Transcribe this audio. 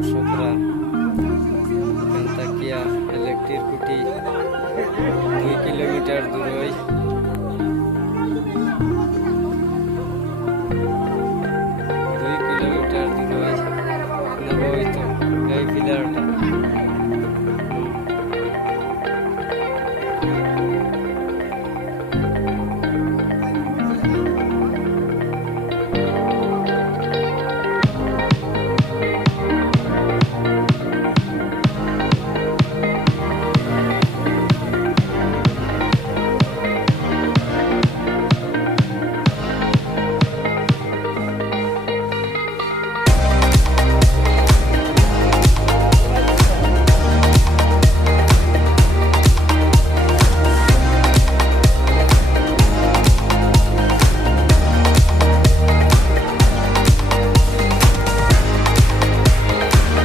দর্শকরা কান্তাকিয়া ইলেকট্রিক কুটি 2 kilometre দূরই। 2 kilometre দূরই নবহিত এই ফিলারটা।